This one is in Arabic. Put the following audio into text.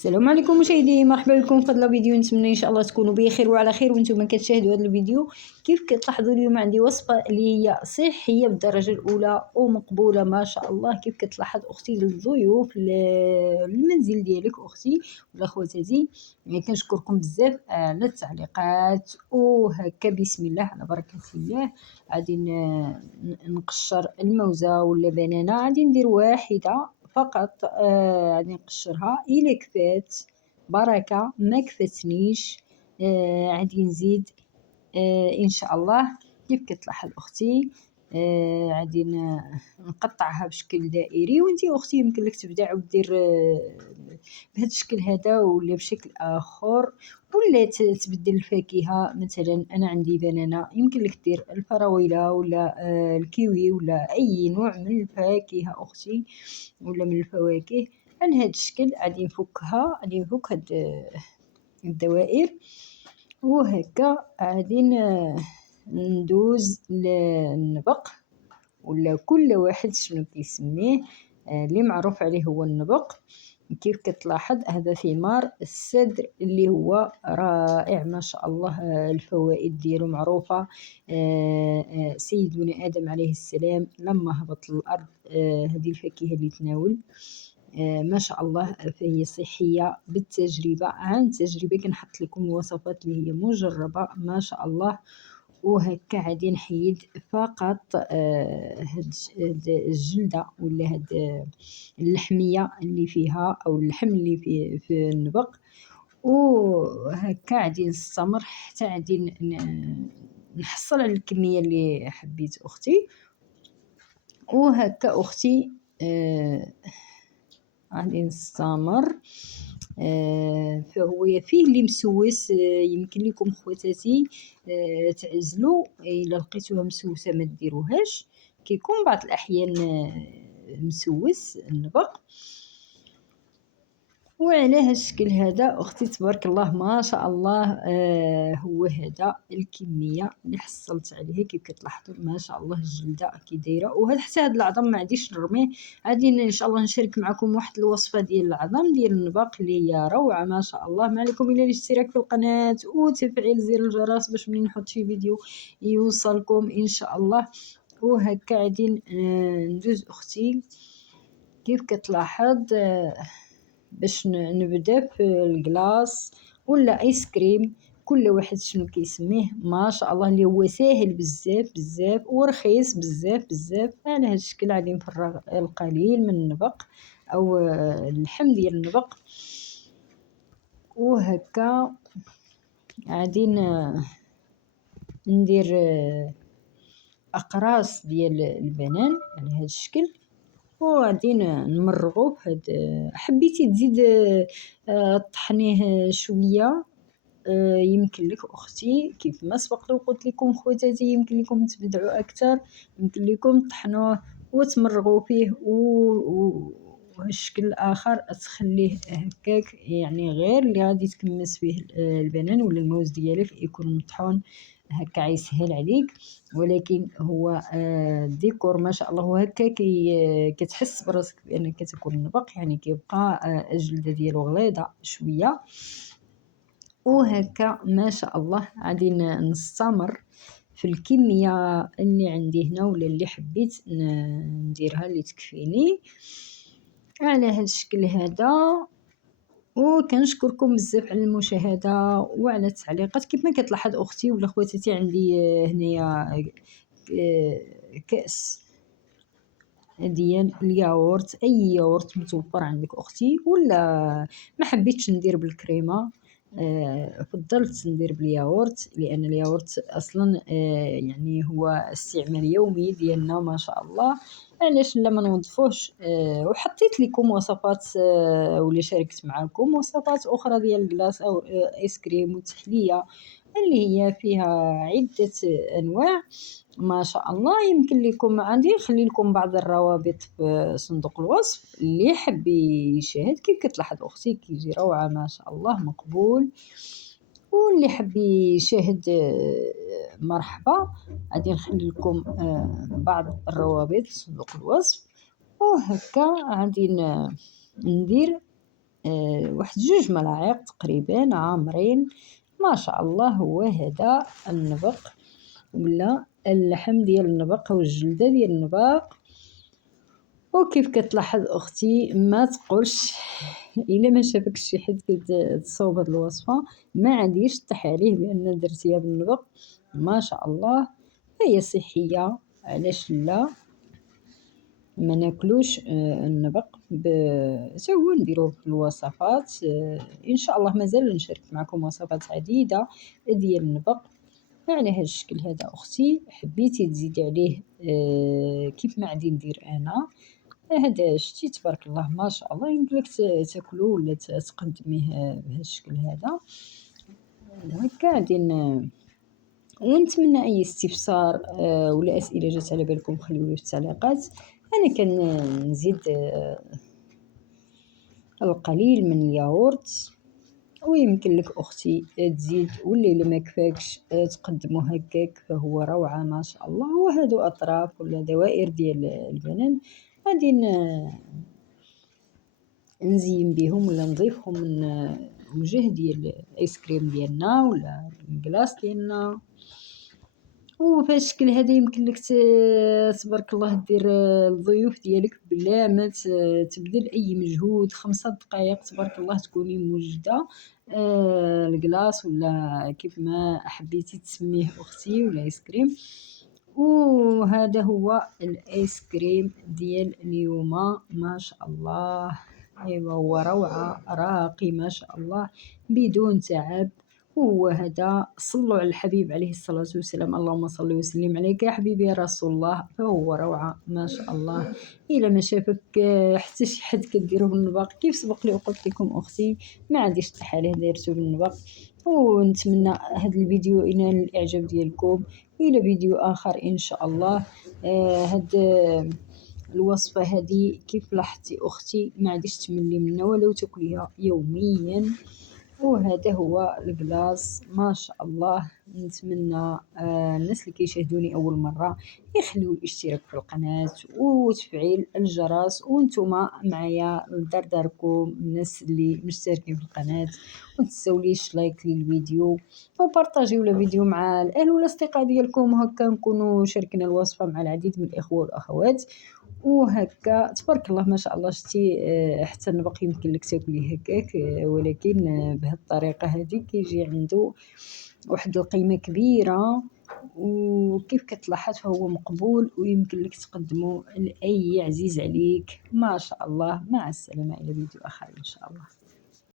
السلام عليكم مشاهدي، مرحبا بكم في هذا الفيديو. نتمنى ان شاء الله تكونوا بخير وعلى خير وانتم كتشاهدوا هذا الفيديو. كيف كتلاحظوا اليوم عندي وصفه اللي هي صحيه بالدرجه الاولى ومقبوله ما شاء الله. كيف كتلاحظ اختي للضيوف المنزل ديالك اختي ولا خواتاتي. يعني كنشكركم بزاف على التعليقات. وهكا بسم الله على بركه الله غادي نقشر الموزه ولا بنانه. غادي ندير واحده فقط، غادي نقشرها إلا كفات بركة، ما كفتنيش غادي نزيد ان شاء الله. كيف كتلاحظ اختي غادي نقطعها بشكل دائري. وانتي اختي يمكن لك تبدع ودير بهذا الشكل هذا ولا بشكل اخر، ولا تبدل الفاكهه. مثلا انا عندي بنانه، يمكن لك دير الفراوله ولا الكيوي ولا اي نوع من الفاكهه اختي ولا من الفواكه. على هذا الشكل غادي نفكها، غادي نفك هاد الدوائر. وهكا غادي ندوز للنبق ولا كل واحد شنو كيسميه، اللي معروف عليه هو النبق. كيف كتلاحظ هذا ثمار السدر اللي هو رائع ما شاء الله. الفوائد ديالو معروفة. سيدنا آدم عليه السلام لما هبط للأرض هذه الفاكهة اللي تناول ما شاء الله، فهي صحية بالتجربة، عن تجربة. كنحط لكم الوصفات اللي هي مجربة ما شاء الله. وهكا غادي نحيد فقط هاد الجلدة ولا هاد اللحمية اللي فيها أو اللحم اللي في النبق. وهكا غادي نستمر حتى غادي نحصل على الكمية اللي حبيت أختي. وهكا أختي غادي نستمر. فهو فيه اللي مسوس، يمكن لكم خواتاتي تعزلوا الا لقيتوها مسوسه ما ديروهاش. كيكون بعض الاحيان مسوس النبق. وعلى هذا الشكل هذا اختي تبارك الله ما شاء الله، هو هذا الكميه اللي حصلت عليها. كيف كتلاحظوا ما شاء الله الجلده كي دايره. وهذا حتى هذا العظم ما عاديش نرميه، غادي ان شاء الله نشارك معكم واحد الوصفه ديال العظم ديال النبق اللي هي روعه ما شاء الله. ما عليكم الا الاشتراك في القناه وتفعيل زر الجرس باش منين نحط شي فيديو يوصلكم ان شاء الله. وهكا غادي ندوز اختي كيف كتلاحظ باش نبدا في الكلاص ولا ايس كريم، كل واحد شنو كيسميه ما شاء الله، اللي هو ساهل بزاف بزاف ورخيص بزاف بزاف. على هذا الشكل غادي نفرغ القليل من النبق او اللحم ديال النبق. وهكا غادي ندير اقراص ديال البنان على هذا الشكل. وغادي نمرغو بهاد. حبيتي تزيد طحنيه شويه، يمكن لك اختي كيف ما سبق قلت لكم خواتاتي، يمكن لكم تبدعوا اكثر، يمكن لكم طحنوه وتمرغوا فيه والشكل الاخر تخليه هكاك. يعني غير اللي غادي تكمس فيه البنان ولا الموز ديالك يكون مطحون هكا يسهل عليك. ولكن هو ديكور ما شاء الله. وهكا كتحس براسك بانك كتاكل النبق، يعني كيبقى الجلده ديالو غليظه شويه. وهكا ما شاء الله غادي نستمر في الكميه اللي عندي هنا ولا اللي حبيت نديرها اللي تكفيني على هذا الشكل هذا. وكنشكركم بزاف على المشاهده وعلى التعليقات. كيف ما كتلاحظ اختي ولا خواتاتي عندي هنايا كاس ديال الياغورت، اي ياغورت متوفر عندك اختي. ولا ما حبيتش ندير بالكريمه، فضلت ندير بالياغورت، لان الياغورت اصلا يعني هو استعمال يومي ديالنا ما شاء الله. علاش لا ما نوظفوش. وحطيت لكم وصفات ولا شاركت معكم وصفات اخرى ديال الكلاص او ايس كريم وتحليه اللي هي فيها عده انواع ما شاء الله. يمكن لكم عندي نخلي لكم بعض الروابط في صندوق الوصف اللي يحب يشاهد. كيف كتلاحظ اختي كيجي روعه ما شاء الله مقبول. واللي حب يشاهد مرحبا، غادي نخلي لكم بعض الروابط في صندوق الوصف. وهكا غادي ندير واحد 2 ملاعق تقريبا عامرين، ما شاء الله. هو هذا النبق ولا اللحم ديال النبق أو الجلدة ديال النبق. وكيف كتلاحظ أختي ما تقولش إلا ما شافكش شي حد كتصاوب هاد الوصفة ما عنديش طيح عليه بأن درتيها بالنبق. ما شاء الله هي صحية، علاش لا؟ ما ناكلوش النبق حتى هو نديروه في الوصفات. ان شاء الله مازال نشارك معكم وصفات عديده ديال النبق على هذا الشكل. هذا اختي حبيتي تزيدي عليه كيف ما غادي ندير انا. هذا شتي تبارك الله ما شاء الله، يمكن لك تاكلوه ولا تقدميه بهذا الشكل هذا هكا. غادي ونتمنى اي استفسار ولا اسئله جات على بالكم خليولي في التعليقات. انا كنزيد القليل من الياغورت، ويمكن لك اختي تزيد، ولا الا ما كفاكش تقدمو هكاك فهو روعه ما شاء الله. وهادو اطراف ولا دوائر ديال البنان غادي نزين بهم ولا نضيفهم من وجه ديال الايس كريم ديالنا ولا الكلاص ديالنا. وفي الشكل هذا يمكن لك تبارك الله دير الضيوف ديالك بلا ما تبذل اي مجهود. 5 دقائق تبارك الله تكوني موجده الكلاص ولا كيف ما حبيتي تسميه اختي ولا ايس كريم. وهذا هو الايس كريم ديال اليوم ما شاء الله. ايوا هو روعه راقي ما شاء الله بدون تعب. وهو هذا صلوا على الحبيب عليه الصلاة والسلام، اللهم صل وسلم عليك يا حبيبي يا رسول الله. فهو روعة ما شاء الله. إلا ما شافك حتى شي حد كديروه بالنباق كيف سبق لي وقلت لكم أختي ما عنديش طيح عليه دايرتو بالنباق. ونتمنى هذا الفيديو ينال الإعجاب ديالكم. إلى فيديو آخر إن شاء الله. هاد الوصفة هذه كيف لاحظتي أختي ما عادش تملي منها ولو تاكليها يوميا. وهذا هو الكلاص ما شاء الله. نتمنى الناس اللي كيشاهدوني اول مره يخليوا الاشتراك في القناه وتفعيل الجرس، وانتم معايا درداركم الناس اللي مشتركين في القناه. ومتنساوليش لايك للفيديو وبارطاجيو الفيديو مع الاهل والاصدقاء ديالكم، هكا نكونوا شاركنا الوصفه مع العديد من الاخوه والاخوات. وهكا تبارك الله ما شاء الله. شتي حتى النبق يمكن لك تاكليه هكاك، ولكن بهذه الطريقه هذه كيجي عنده واحد القيمه كبيره. وكيف كتلاحظ فهو مقبول ويمكن لك تقدمه لاي عزيز عليك ما شاء الله. مع السلامه الى فيديو اخر ان شاء الله.